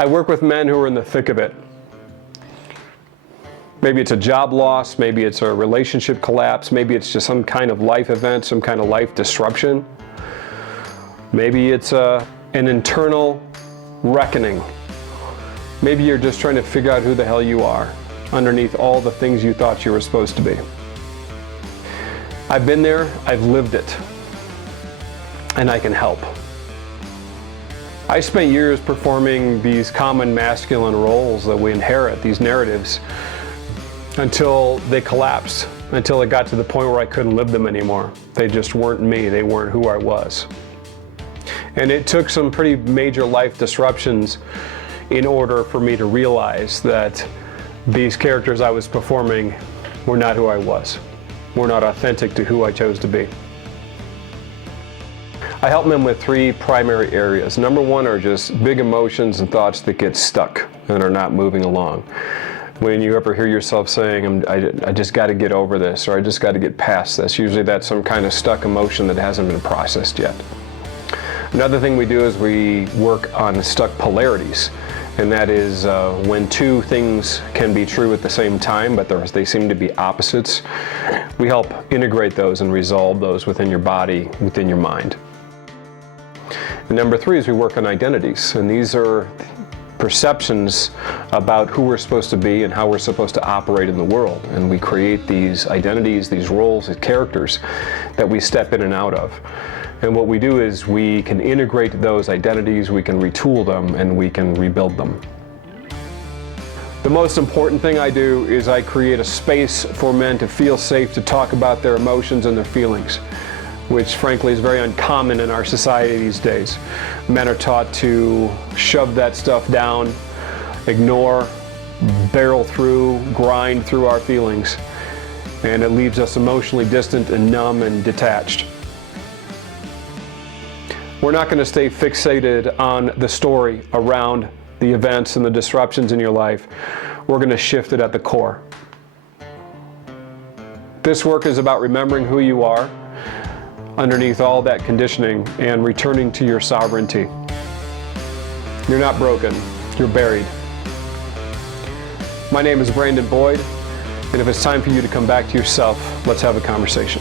I work with men who are in the thick of it. Maybe it's a job loss, maybe it's a relationship collapse, maybe it's just some kind of life event, some kind of life disruption. Maybe it's an internal reckoning. Maybe you're just trying to figure out who the hell you are underneath all the things you thought you were supposed to be. I've been there, I've lived it, and I can help. I spent years performing these common masculine roles that we inherit, these narratives, until they collapsed, until it got to the point where I couldn't live them anymore. They just weren't me, they weren't who I was. And it took some pretty major life disruptions in order for me to realize that these characters I was performing were not who I was, were not authentic to who I chose to be. I help men with three primary areas. Number one are just big emotions and thoughts that get stuck and are not moving along. When you ever hear yourself saying, I just got to get over this, or I just got to get past this, usually that's some kind of stuck emotion that hasn't been processed yet. Another thing we do is we work on stuck polarities, and that is when two things can be true at the same time, but they seem to be opposites. We help integrate those and resolve those within your body, within your mind. And number three is we work on identities, and these are perceptions about who we're supposed to be and how we're supposed to operate in the world. And we create these identities, these roles, these characters that we step in and out of. And what we do is we can integrate those identities, we can retool them, and we can rebuild them. The most important thing I do is I create a space for men to feel safe to talk about their emotions and their feelings, which frankly is very uncommon in our society these days. Men are taught to shove that stuff down, ignore, barrel through, grind through our feelings, and it leaves us emotionally distant and numb and detached. We're not going to stay fixated on the story around the events and the disruptions in your life. We're going to shift it at the core. This work is about remembering who you are underneath all that conditioning and returning to your sovereignty. You're not broken, you're buried. My name is Brandon Boyd, and if it's time for you to come back to yourself, let's have a conversation.